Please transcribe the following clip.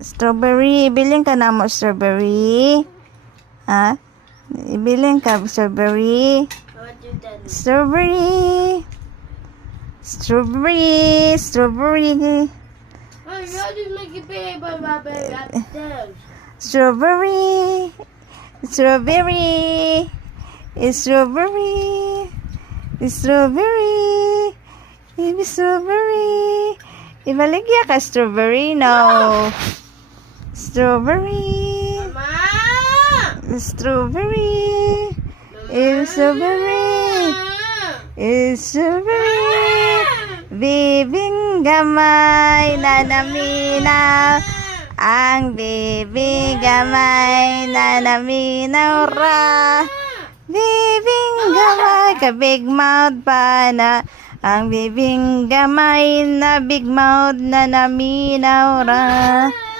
Strawberry. Ibilin ka na mo strawberry. Ha? Ibilin ka strawberry. Strawberry. Strawberry. Strawberry. Strawberry. Strawberry. Strawberry. Strawberry. Baby strawberry. Ibaligya ka strawberry no. Strawberry. Mama! Strawberry. Strawberry. Strawberry. Bibing gamay na naminaw. Ang bibing gamay na naminaw ra. Bibing gamay ka big mouth pa na. Ang bibing gamay na big mouth na naminaw ra.